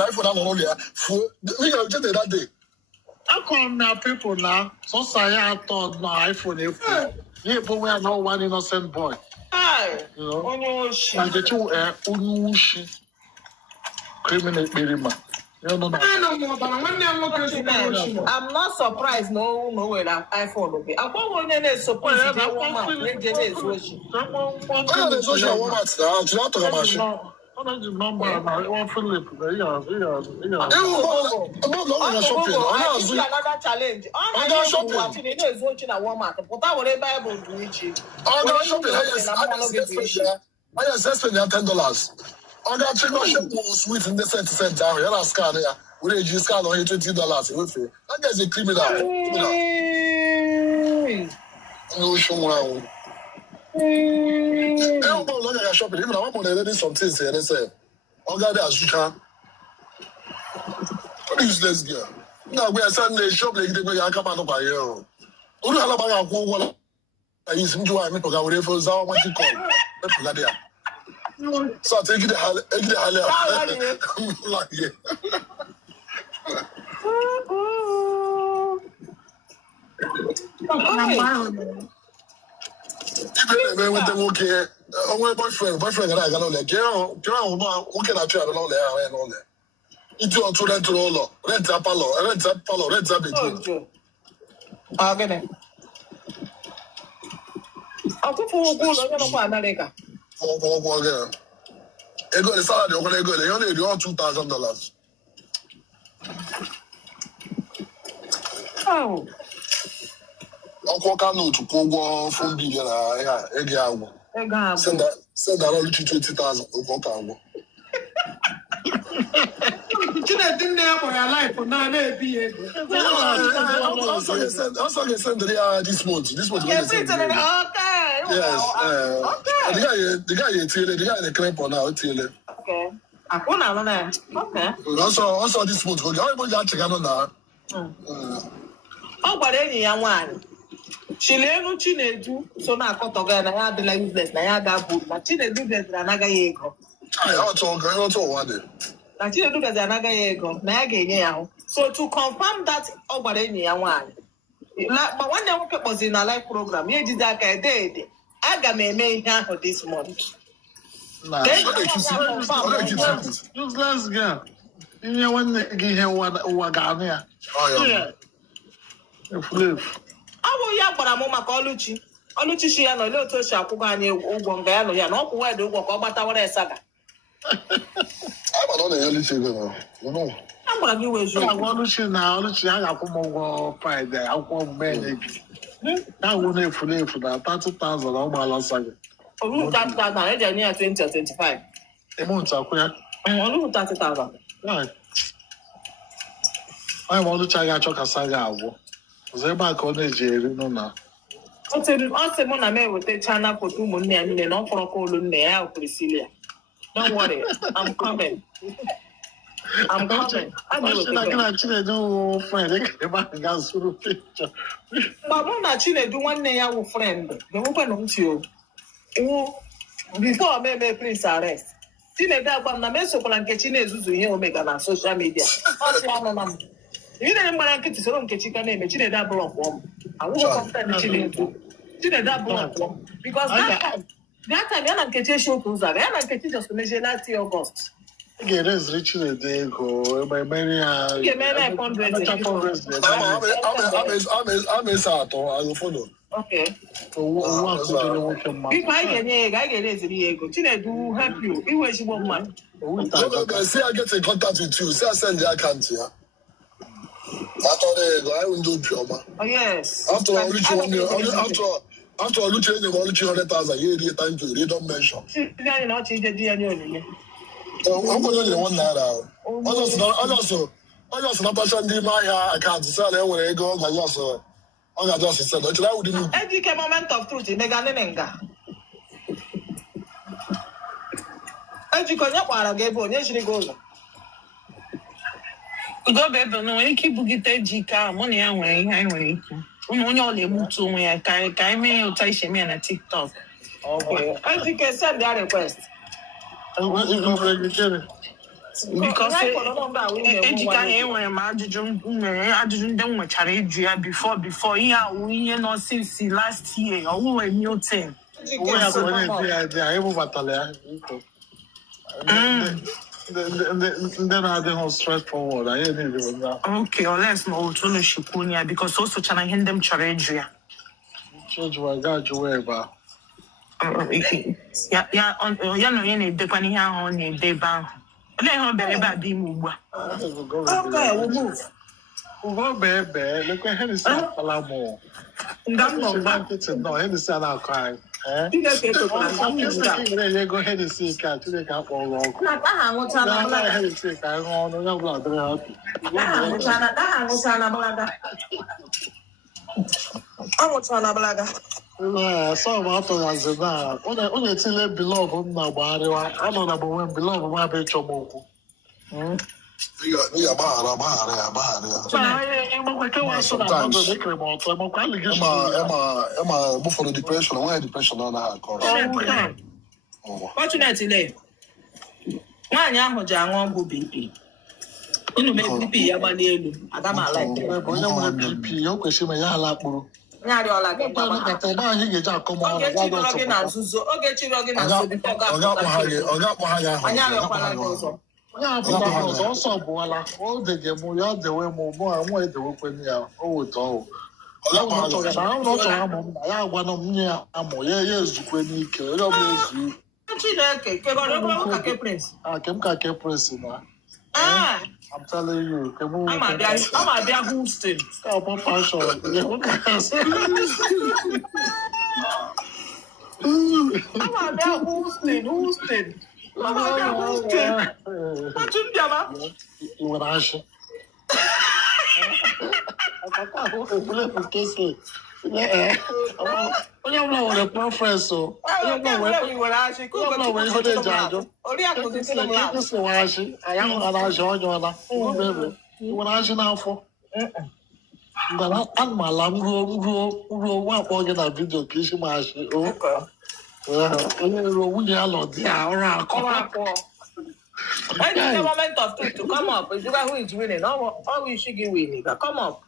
iPhone only. We can get that day. How come now people now? So I thought no iPhone. Yeah, but we are not one innocent boy. Hi. You know. And the two criminal man. I'm not surprised. No, where that iPhone will be. I want one support. Another challenge. $10. On that chicken sweet in the cent down. You're not scanning. We just scan on $20. That guy's a criminal. No show now. I'm not shopping. Even I'm going to some things here. They say, "Oh God, that's you can." Useless girl. Now we are Sunday shop like the way I come out by you. Olu alaba ya go wala. Ayi simju wa mi to ga wore for zawo ma ti call. Let's go there. So take it like it. With the okay, my boyfriend and I got like, girl, okay, I try to know there and all that. It's your children to roll, rent up, rent up between. Okay. I'll put for America. Ego the salary when ego they only do $2,000. Oh. Uncle Kano to Congo from billion send that only 20,000 Uncle Kano. Didn't there for your life for now. Also they send this month. This month. Okay. Yes. The guy in the crap on now. Okay. Okay. Also this month. How check out now? Oh, but any young one. Chileno Chinedu, so now Kotoga, and I had the useless, and I had that book. But Chinedu is another ego. I also one day. But Chinedu is another ego. Now, so to confirm that, oh, but any young one. But when the was in a live program, you did that I did. I got me made for this month. Useless girl. You want to give him one Ghana. Oh, yeah. I will but I'm on my Oluchi. Oluchi, she and a little Shakugani, Ugongano, and all where the work about our saga. I'm not the only figure. No. I'm going to give you a Oluchi now. Oluchi, I have come Friday. I'll come back. I won't have for that 30,000 on my last saga. Oh, that's near 20 or 25. A month, I'm only 30,000. Right. I want to try a saga. Zeba College, no, now. Also, when I met with the China for 2 months and not for a call in the air, Priscilla. Don't worry, I'm coming. I'm coming. I'm actually do friend. But when I do one day, our friend, the woman on you. Before I made Prince arrest. Tina Dabam, the Meso and Kitchinese to hear Omega on social media. You didn't want to get his own kitchen name, a Chile double of one. I won't compare the Chile double of one. Because that time, Yana Kitchen show to Zaga, and Kitchen just to measure last year August. Again, there's Richard they go by many. I'm a Sato, I will follow. Okay. If I get it, Chile do help you. It was one month. See, I get in contact with you. See, I send the account here. I will do Pioma. Oh, yes. After all, after all, Lucha, they want 200,000 a year. Time to they don't mention. I'm not changing the annual. I'm going to one naira. I just not touching my account. So I will go. I just said that I wouldn't. Every moment of truth in Meganenga. As you can up, gave one. Yes, you go. Go baby, no, I keep booking Jika, money away, highway. Only Mutu, where I may touch me on TikTok. Okay. I think I send that request. because ejika enwere m ajụjụ ndị m nwechara ịjụ ya before ihe awụ ihe nọ since last year ọwụwe new thing. Ndị na-adịghị straightforward anyị niile. Okay, unless ma otu unu shikwu ya because o sochara ihe ndị m chọrọ ịjụ ya. Ya na onye na-edekwa n'ihe ahụ ọ na-ede ebe ahụ. Olee ihe ọ bịara ebe a dị ime ugbu a? Ugo bebe, lekwe Henry akpala mụ. Nga m nọ mgba. No, Henry na-akọ anyị. Ego Henry ka Chineke akpọrọ ọkụ. Henry ka anyị ọnụ ya bụla dịrị hapi. Sọm atụghazi na ọ na-etile bilọv m na gbagharịwa ọ nọ na gbanwe bilọv m abịa ịchọ m okwu. Before the depression, why depression on that? Fortunately, nwaanyị ahụ ji aṅụ ọgwụ BP. Unu mee BP ya gbali elu, aga m ala ike. Onye nwere BP, o kwesịrị ma ya ala kpụrụ. Nyarịọla gị Anyị ga-eji akọmọ oge chịrọ gị na nzuzo, Ọ ga-akpọ ha ya ahụ. anyị arịọkwala gị ọzọ. onye apụta ọzọ ọsọ bụọla o dege mụ ya dewe mụ mụ amụ edewekwenụ ya o weta ọhụ ọ chọrọ amụ m na ya agwanụ m nye ya amụ ya ezukwe n'ike onye ọbụla ezu Chineke kebara ogologo ka ke prince. kem ka ke prince na I'm telling you, I'm a bia Houston. Papa passion. I'm a bia Houston. What you do, You were Ash. Onye ọbụla nwere preference o. Onye ọbụla nwere achị. Anyị ahụla na-achị onye ọla. Nwere achị n'afọ. Ana m ala m ruo nwa akpọ gị na vidio ka isi m achị. Onye ruo nwunye ya nọ di ya ọrụ akọ. When it's the moment of truth to come up, it's the guy who is winning. All we should give winning. Come up.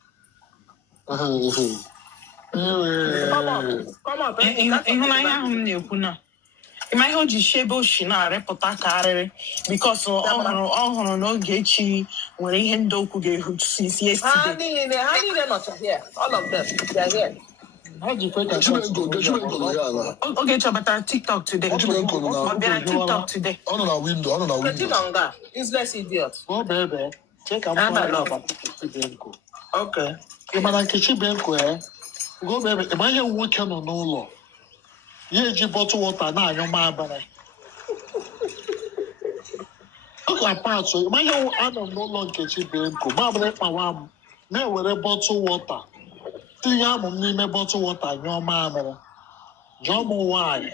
Come up. Ịhụnanya ahụ m na-ekwu na ịma ihe o ji shebe oshi na-arịpụta ka arịrị bikos ọ hụrụ n'oge echi nwere ihe ndị okwu ga-ehu si yesterday. Ha niile nọcha here. All of them. They are here. Oge chọbatara TikTok today. Ọ bịara TikTok today. Ọ nọ na window. Useless idiot. Okay. Ị mara Nkechi Benko ịma ihe nwoke nọ n'ụlọ ya eji bọtụ wọta na-anyụ mamịrị ọ ga-apatụ ịma ihe anọ n'ụlọ Nkechi Benko mamịrị kpawa m na-ewere bọtụ wọta tinye amụ m n'ime bọtụ wọta nyụọ mamịrị jụọ m nwaanyị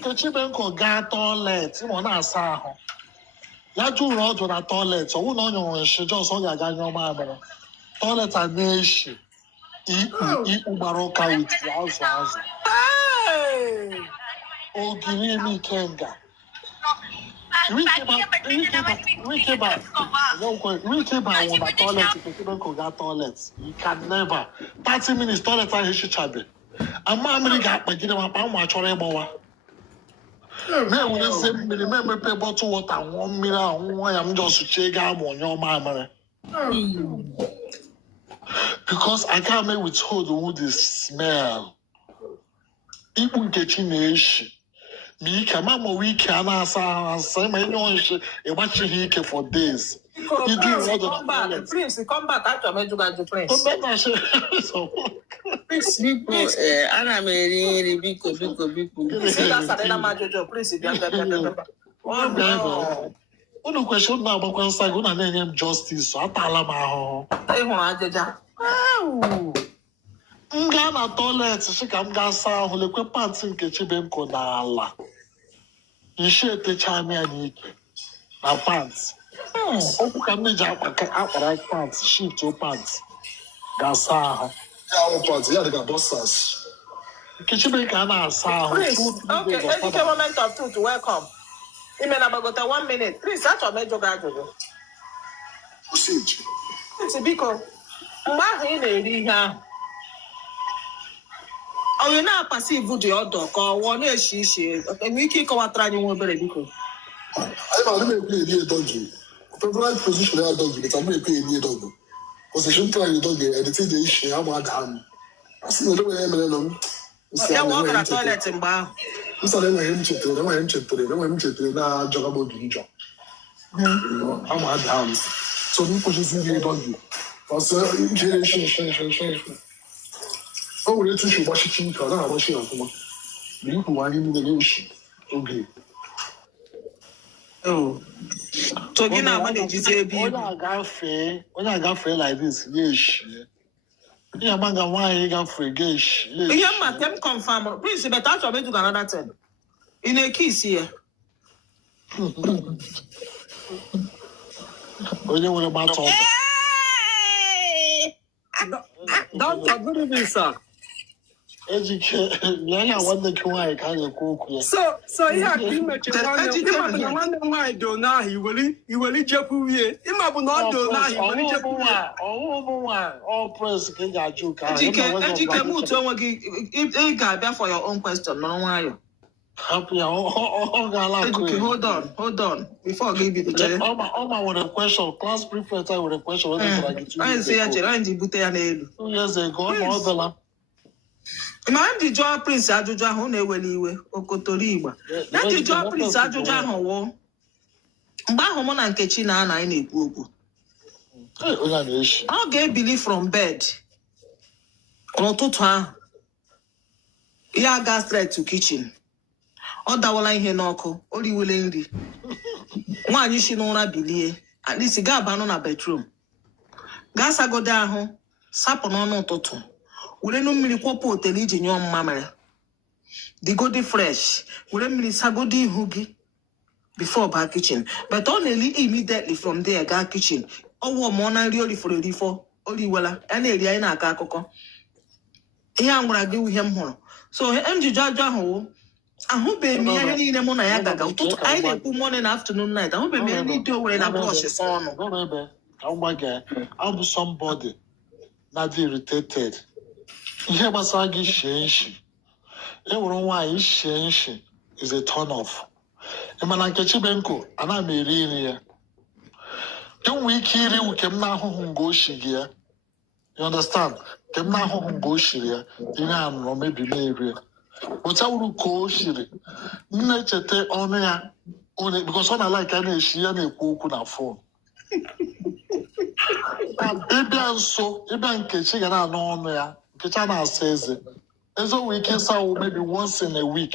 Nkechi Benko gaa tọilet ma ọ na-asa ahụ ya jụrụ ọdụ na tọilet ọwụ na ọ nyụrụ nshi jọs ọ ga-aga nyụọ mamịrị tọilet a na-eshi ikpu gbara ụka wit azụ ogiri ime ikenga Wikeba nwụ na tọilet Nkechi Benko gaa tọilet you can never 30 minutes tọilet ahụ ehichabe mamịrị ga-akpagide ma akpa ụmụ achọrọ ịgbawa na-enwerezi mmiri ma emepe bọtụ wọta ṅụọ mmiri ahụ nwa ya m jọsụchie ga amụ onye ọma amịrị because I can't make withhold the smell ikpu Nkechi na-eshi ma ike ma ma ike a na-asa ahụ asa ma enye onye ịgbachighị ike for days Prince, come back. After me, you guys do Prince. Biko, ana m eri nri biko. See that Sarena Majojo, Prince. Unu kwesịrị na-agbakwa nsago na na-enye m justice atala m ahụhụ m gaa na tọilet si ka m gaa saa ahụ lekwe pantị Nkechi Benko n'ala nshi etecha anya n'ike na pantị okwu ka m na-eji akpara pantị shit o pantị ga-asa ahụ Ya pantị ya dịka bọsas Kitchen can answer. Please, okay, educate moment of truth, welcome. Email about 1 minute. Please, that's what made you graduate. Proceed. It's a because oh, you now perceive the other or one is she. We kick our training one very because. I'm going to play the doggy. Favorite position I doggy, but I'm going to play the doggy. Because I shouldn't try the doggy, and it's the issue. I'm not done. I see the way I'm Yeah, walk at the toilet in bar. This is him checking. I want him checking. I want him checking. Now, job about the job. I'm not done. So, we push this in the doggy. Parce que j'ai oh on est toujours Washington quand on a Washington comment lui pour aller nous donner OK oh so you know what did you say be on a gaffe like this yes yeah manga why you gaffe yes yeah ma them confirm please but that will be to another thing in a kiss here onye nwere mata ọbụ Doctor, good evening, sir. Ejike, nyanya wanda ki nwanyị ka na-ekwu okwu ya. So ihe a ka imeche nwanne m nwaanyị do n'ahụ iweli jekwu wie ịma bụ na ọ do n'ahụ iweli jekwu wie ọwụ nwa ọ press ka ị ga-ajụ ka Ejike mutu onwe gị ị ga-abịa for your own question nọrọ nwayọ. Hapụ ya ọ ga-ala akụ ya. Hold on before gị bido. Ọma nwere question class prefect nwere question whether to like it. Anyị sị ya chere anyị ji bute ya n'elu. 2 years ago ọ bịala. Ma ndị jụọ Prince ajụjụ ahụ na-eweli iwe okotori Igba. Na ndị jụọ Prince ajụjụ ahụ wụ mgbe ahụ mụ na Nkechi na anyị na-ekwu okwu. Ọ ga-ebili from bed n'ụtụtụ ahụ ya gaa straight to kitchen. Ọ dawala ihe n'ọkụ o riwele nri nwaanyị si n'ụra bilie at least gaa banụ na bedroom gaa sagodo ahụ sapụ n'ọnụ ụtụtụ were nụ mmiri kwọpụ otelu iji nyụọ mmamịrị digodi fresh were mmiri sagodo ihu gị before baa kitchen but ọ na-eli immediately from there gaa kitchen ọwụ ma ọ na nri orifọrọ erifọ oriwela ya na-eri anyị na-akọ akụkọ ihe a gwara gị ihe m hụrụ so njụjụ ajụ ahụ ahụbeghị m ihe niile mụ na ya gaga ụtụtụ anyị na-ekwu morning afternoon night ahụbeghị m ihe ndị owere na brush sọ ọnụ I'll be somebody not irritated. Ihe gbasara gị shie nshi enwere nwaanyị shie nshi is a turn off. Ịmana Nkechi Benko ana m eri nri ya enwe ike iri nke m na-ahụhụ mgbe o shiri ya you understand nke m na-ahụhụ mgbe o shiri ya ihe a nọrọ mebi m eri ya ụta uru ka o shiri m na-echeta ọnụ ya because ọ na-like a na-eshi ya na-ekwu okwu na phone ịbịa nso ịbịa Nkechi ga na-anụ ọnụ ya Nkechi a na-asa eze onwe ike ịsa ahụ maybe once in a week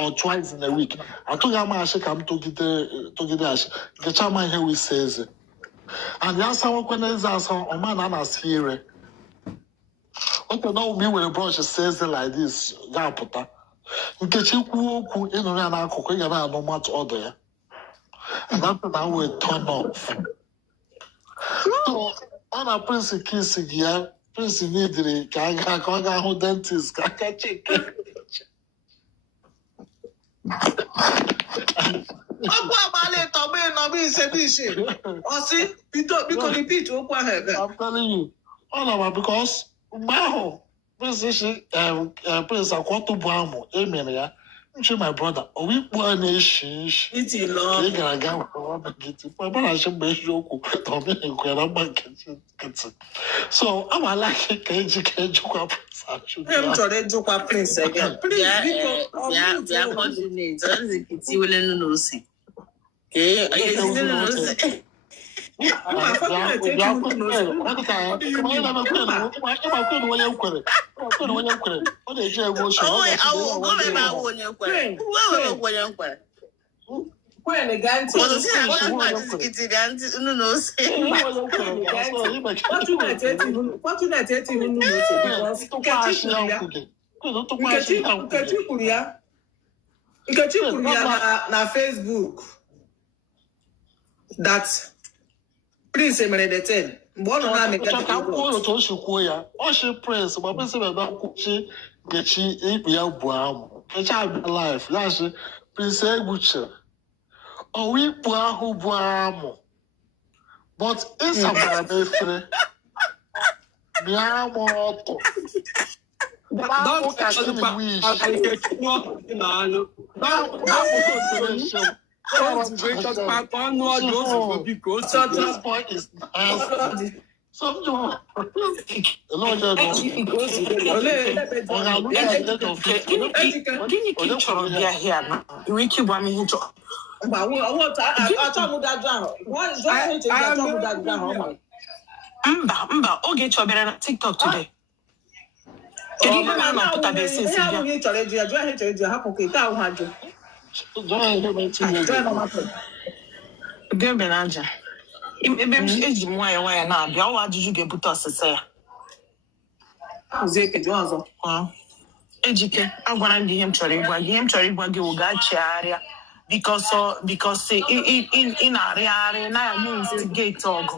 or twice in a week atụghị ama achị ka m togide achị Nkechi ama ihe wee sa eze and ya asawakwa na eze asa ọma na a na-asa ire oke na ụmụ iwere brush sa eze like this ga-apụta Nkechi kwuo okwu ịnụrụ ya n'akụkụ ị ga na-anụ mmatụ ọdụ ya and that thing will turn off. So ọ na Prince kiss gị ya Prince neediri ka ọ ga ahụ dentist ka aka cheke ọkwa abalị tọgbe nọbụ ise bụ isi ọsị biko repeat okwu ahụ ebe I'm telling you all of because mgbe ahụ Prince akwọtụ bụ amụ emere ya nche my brother o wikpu a na-eshi nshi iti lọ ị gara aga gbarachi mgbe eziokwu na omenekwe na mgba nkịtị so amala gị ka ejikwa Prince achụ m chọrọ ịjụkwa Prince again bịa coordinate ọzikiti wele n'ose Nkechi kwuru ya na Facebook that Prince emere the 10 mgbe ọ nọ na-amịka ka kwuo otu o si kwuo ya ọ shi Prince ma Prince na-ebe kwuchi Nkechi ya bụ ahụ. Nkechi abịa life. Ya sị, Prince Egbuche. Ọwụ ikpu ahụ bụ amụ. But ịsabara m efere. Bịa m ọtọ. Don't touch the wish. I get more in all. So this point is answered. So Mba, oge chọbịara na TikTok today. Kedu ihe na-apụta bụ esi ya bụ ihe chọrọ eji ya, jụọ ihe chọrọ eji hapụ ka ite ahụ ha jụ. Gebe na aja. Ebe m eji m nwayọ na-abịa, ọwa ajụjụ ga-ebute ọsịsa ya. Ụzie kedu ọzọ. Ejike, agwara m gị ihe m chọrọ ịgwa gị. Ihe m chọrọ ịgwa gị wụ gaa chegharịa because ị na-arịgharị na-instigate ọgụ.